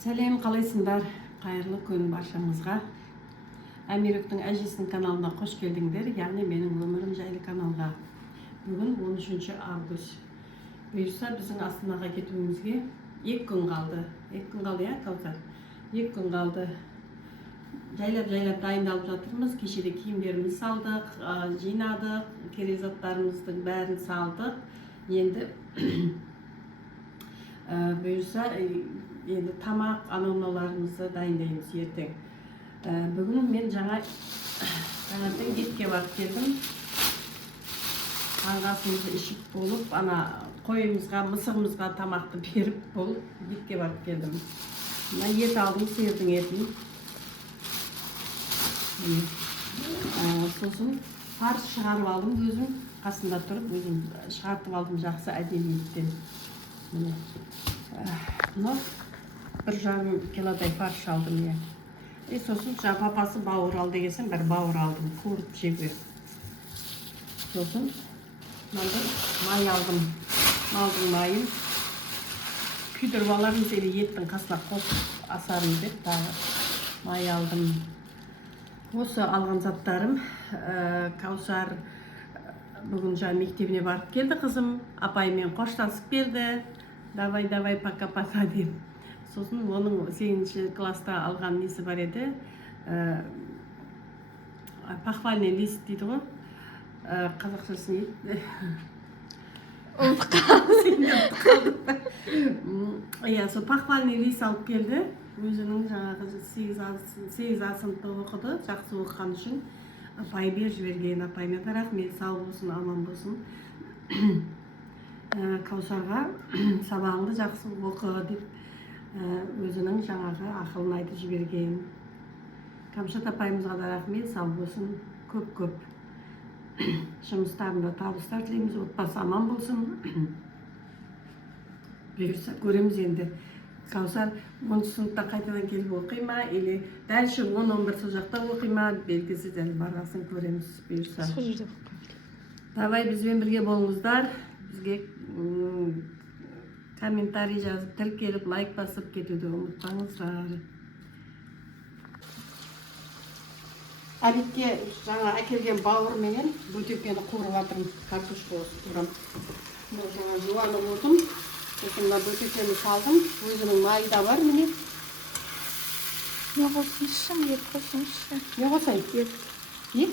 Сәлем, қалайсыңдар? Қайырлы күн баршаңызға. Әмиректің әжесінің каналына қош келдіңдер, яғни менің өмірім жайлы каналға. Бүгін 13 август. Бұйырса біздің Астанаға кетуімізге 2 күн қалды. 2 күн қалды, я, Каусар? 2 күн қалды. Жайлап дайындалып жатырмыз. Кешеде киімдерімізді салдық, жинадық, керек заттарымыздың бәрін салдық. Енді бұйырса енді тамақ анауналарымызды дайындаймыз ертең. Бүгін мен жаңадан етке барып келдім. Таңғасымызды ішіп болып, ана қойымызға, мысығымызға тамақты беріп болып етке барып келдім. Мына ет алдым, сиырдың етін. Сосын фарш шығарып алдым, өзім қасында тұрып, өзім шығартып алдым жақсы әдемі еттен. Міне. Мына 1,5 килодай фарш алдым, я. Сосын папасы бауыр ал дегесін, бір бауыр алдым, қуырып жеуге. Сосын мынандай май алдым, малдың майын. Күйдіріп алармыз, или еттің қасына қосып асарым деп тағы май алдым. Осы алған заттарым. Каусар бүгін мектебіне барып келді қызым. Апаймен қоштасып берді. Давай, пока-пока деп. Сосын оның 8 класста алған несі бар еді. Похвальный лист дейді ғой. Қазақшасы не? Сол похвальный лист алып келді. Өзінің жаңағы 8 сыныпта оқыды, жақсы оқыған үшін. Апай бер жіберген, апайына да рахмет, сау болсын, аман болсын. Каусарға сабағыңды жақсы оқы деп өзінің жаңағы ақылын айтып жіберген. Камшат апайымызға да рахмет, сау болсын, көп жұмыстарында табыстар тілейміз, отбасы аман болсын. Бұйырса көреміз енді. Каусар 10 сыныпта қайтадан келіп оқи ма, или дәлше 10-11 сол жақта оқи ма, белгісіз дәл барғасын көреміз, бұйырса. Давай бізбен бірге болыңыздар. Бізге комментарий жазып, тіркеліп, лайк басып кетуді ұмытпаңыздар. Әбетке жаңа әкелген бауырменен бөтекені қуырып жатырмын, картошка қуырам. Жаңа жуанып отырдым. Сосын бөтекені салдым. Өзінің майы да бар, міне. Не қосыншы, ет қосыншы. Не қосайын? Ет. Ет?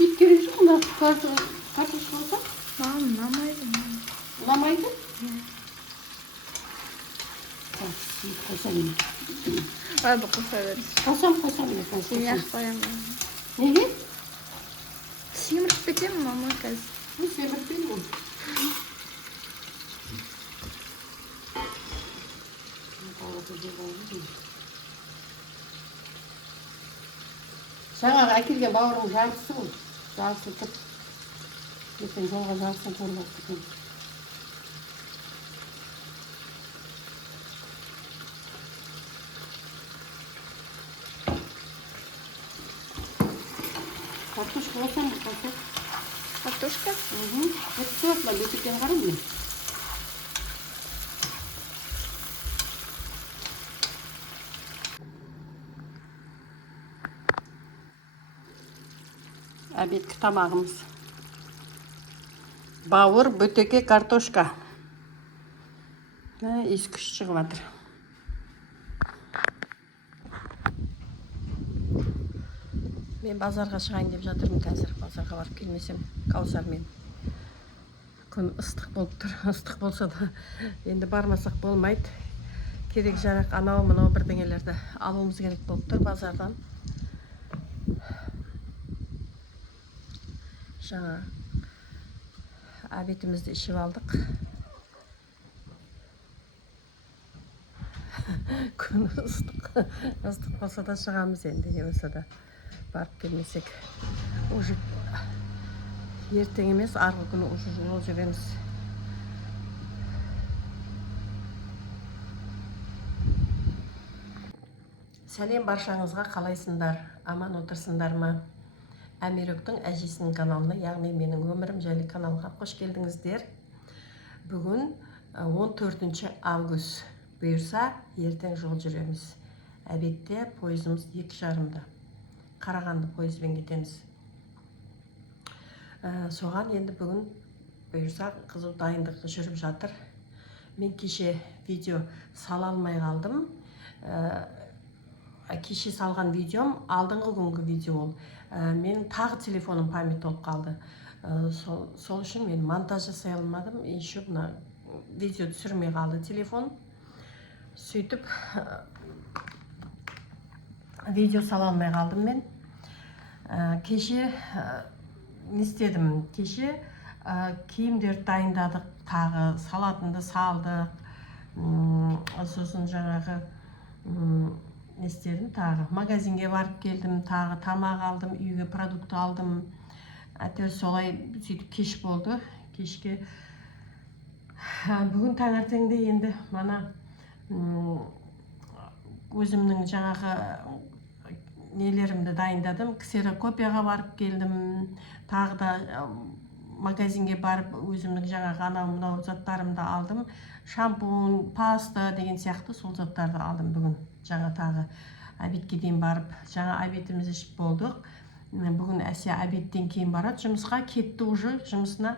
Ет керек жоқ, мына картошка болса? Ұнамайды. Ұнамайды? Ет қосайын. Ады қоса беріс. Қосам. Сен ақ қоямын. Неге? Семіріп кетемін, мама қазір. Не семіріп кетемін? Жаңағы әкелген бауырың жарысы ғой. Жарысы тұр. Ертең жолға жарысын көріп отырмын. Картошка қосам ба, қосам? Картошка? Все, бөтекені қарам мен. Әбеткі тамағымыз. Бауыр, бөтеке, картошка. Иіс күш шығып жатыр. Мен базарға шығайын деп жатырмын қазір. Базарға барып келмесем, Каусармен. Күн ыстық болып тұр. Ыстық болса да енді бармасақ болмайды. Керек жарақ анау-мынау бірдеңелерді алуымыз керек болып тұр базардан. Жаңа әбетімізді ішіп алдық. Күн ыстық болса да шығамыз енді, не болса да барып келмесек. Уже ертең емес, арғы күні уже жол жүреміз. Сәлем баршаңызға, қалайсыңдар? Аман отырсыңдар ма? Әмиректің әжесінің каналына, яғни менің өмірім жайлы каналға қош келдіңіздер. Бүгін 14 август. Бұйырса, ертең жол жүреміз. Әбетте пойызымыз 2:30-да. Қарағанды пойызбен кетеміз. Соған енді бүгін бұйырса қызу дайындық жүріп жатыр. Мен кеше видео сала алмай қалдым. Кеше салған видеом алдыңғы күнгі видео ол. Мен тағы телефоным память болып қалды. Сол үшін мен монтаж жасай алмадым. Еще бұна видео түсірмей қалды телефон. Сөйтіп видео сала алмай қалдым мен. Кеше не істедім? Кеше киімдер дайындадық, тағы салатынды салдық. Сосын жаңағы не істедім? Тағы магазинге барып келдім, тағы тамақ алдым, үйге продукт алдым. Әйтеуір солай сөйтіп кеш болды. Кешке бүгін таңертеңде енді мана өзімнің жаңағы нелерімді дайындадым. Ксерокопияға барып келдім. Тағы да магазинге барып өзімнің жаңағы анау-мынау заттарымды алдым. Шампунь, паста деген сияқты сол заттарды алдым бүгін. Жаңа тағы обедке дейін барып, жаңа обедімізді ішіп болдық. Бүгін Әсия обедтен кейін барады жұмысқа, кетті уже жұмысына.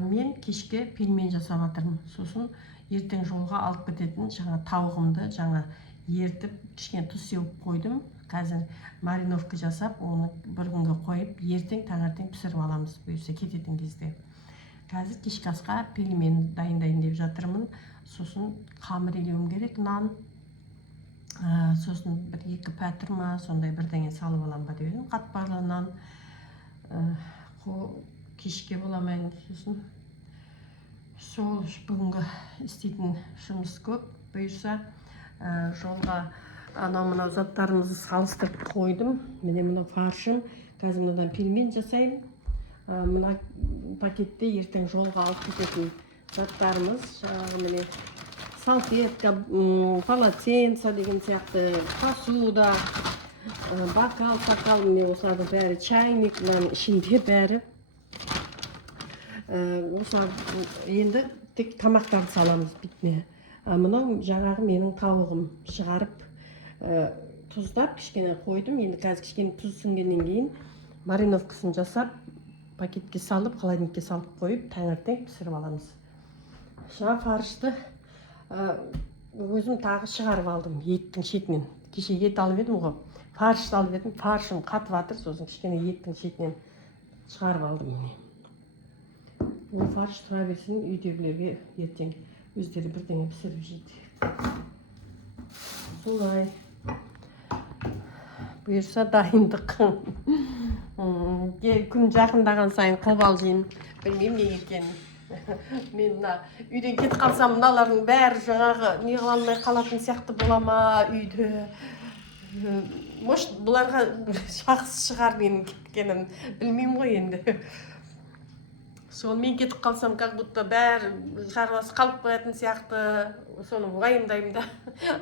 Мен кешке пельмен жасап жатырмын. Сосын ертең жолға алып кететін жаңа тауығымды жаңа ертіп, кішкене тұз сеуіп қойдым. Қазір мариновка жасап, оны бір күнге қойып, ертең таңертең пісіріп аламыз, бұйырса кететін кезде. Қазір кешкі асқа пельмен дайындайын деп жатырмын. Сосын қамыр илеуім керек, нан. Сосын 1-2 пәтір ма, сондай бірдеңе салып алам ба деп едім. Қатпарлы нан кешке боламайын. Сосын сол бүгінгі істейтін жұмыс көп. Бұйырса жолға анау-мынау заттарымызды салыстырып қойдым. Міне мына фаршым. Қазір мынадан пельмен жасаймын. Мына пакетте ертең жолға алып кететін заттарымыз. Жаңағы міне салфетка, полотенце деген сияқты, посуда, бокал, міне осылардың бәрі, чайник, ішінде бәрі. Енді тек тамақтарды саламыз бітіне. Мынау жаңағы менің тауығым шығарып, тұздап кішкене қойдым. Енді қазір кішкене тұз сіңгеннен кейін мариновкасын жасап, пакетке салып, холодильникке салып қойып, таңертең пісіріп аламыз. Жаңа фаршты өзім тағы шығарып алдым еттің шетінен. Кеше ет алып едім ғой. Фарш алып едім, фаршым қатып жатыр, сосын кішкене еттің шетінен шығарып алдым міне. Ол фарш тұра берсін, үйдегілерге ертең өздері бірдеңе пісіріп жейді. Солай. Бұйырса дайындық. Күн жақындаған сайын қобалжимын. Білмеймін не екенін. Мен үйден кетіп қалсам, мыналардың бәрі жаңағы не қыла алмай қалатын сияқты бола ма үйде. Может, бұларға жақсы шығар менің кеткенім. Білмеймін ғой енді. Соны мен кетіп қалсам, как будто бәрі шаруасы қалып қоятын сияқты. Соны уайымдаймын да.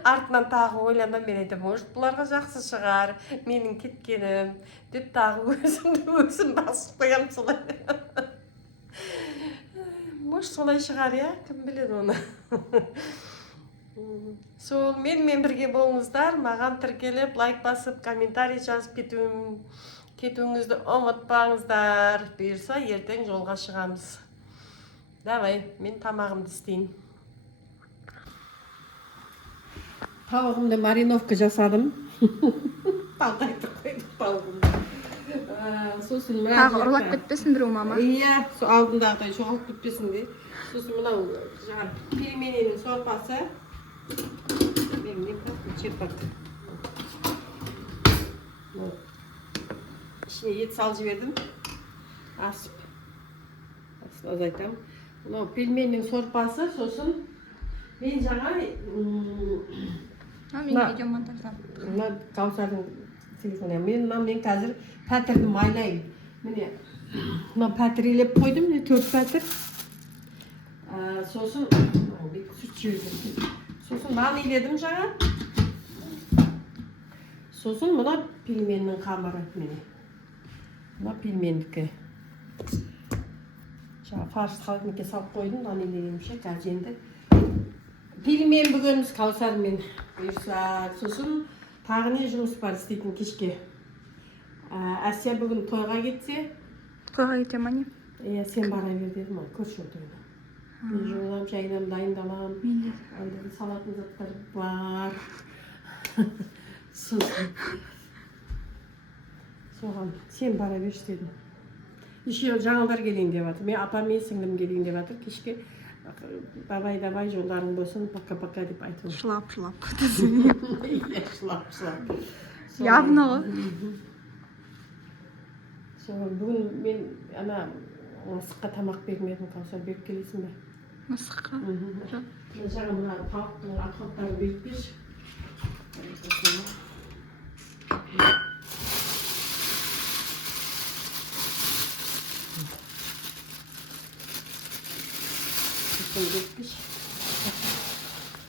Артынан тағы ойланам, мен айтамын, может, бұларға жақсы шығар менің кеткенім деп тағы өзім басып қоямын солай. Может, солай шығар, я? Кім біледі оны? Сол менімен бірге болыңыздар, маған тіркеліп, лайк басып, комментарий жазып кетуіңізді ұмытпаңыздар. Бұйырса, ертең жолға шығамыз. Давай, мен тамағымды істейін. Тауығымды мариновка жасадым. Талдайды қойдық тауығымды. Тағы ұрлап кетпесін біреу мама. Иә, алдындағыдай жоғалып кетпесін де. Сосын мынау пельменінің сорпасы. Мен чепак. ішіне ет салып жібердім. Асып. Азайтам. Мынау пельменнің сорпасы, сосын мен жаңа мен видео монтаждап. Мына Каусардың телефоны. Мен қазір пәтірді майлаймын. Міне, мына пәтір илеп қойдым, 4 пәтір. Сосын сүт жібердім. Сосын нан иледім жаңа. Сосын мына пельменнің қамыры міне. Мына пельмендікі. Жаңа фарш холодильникке салып қойдым, нан илегенше, қазір енді пельмен бүгініміз Каусармен бұйырса. Сосын тағы не жұмыс бар істейтін кешке. Әсия бүгін тойға кетсе, Тойға кетем ма не? иә сен бара бер дедім ғой, көрші тойына. Мен жуынам, жайнам, дайындалам. Мен де. Андай салатын заттар бар. Соған сен бара берші дедім. Еще жаңалдар келейін деп жатыр. Мен апам мен сіңлім келейін деп жатыр. Кешке давай жолдарың болсын, пока-пока деп айтып. Шылап Иә, шылап. Явно ғой. Бүгін мен ана мысыққа тамақ бермедім, Каусар беріп келесің бе? Мысыққа? Жоқ. Жаңа мына тауықтың ақылықтарын беріп берші. Беріп берші.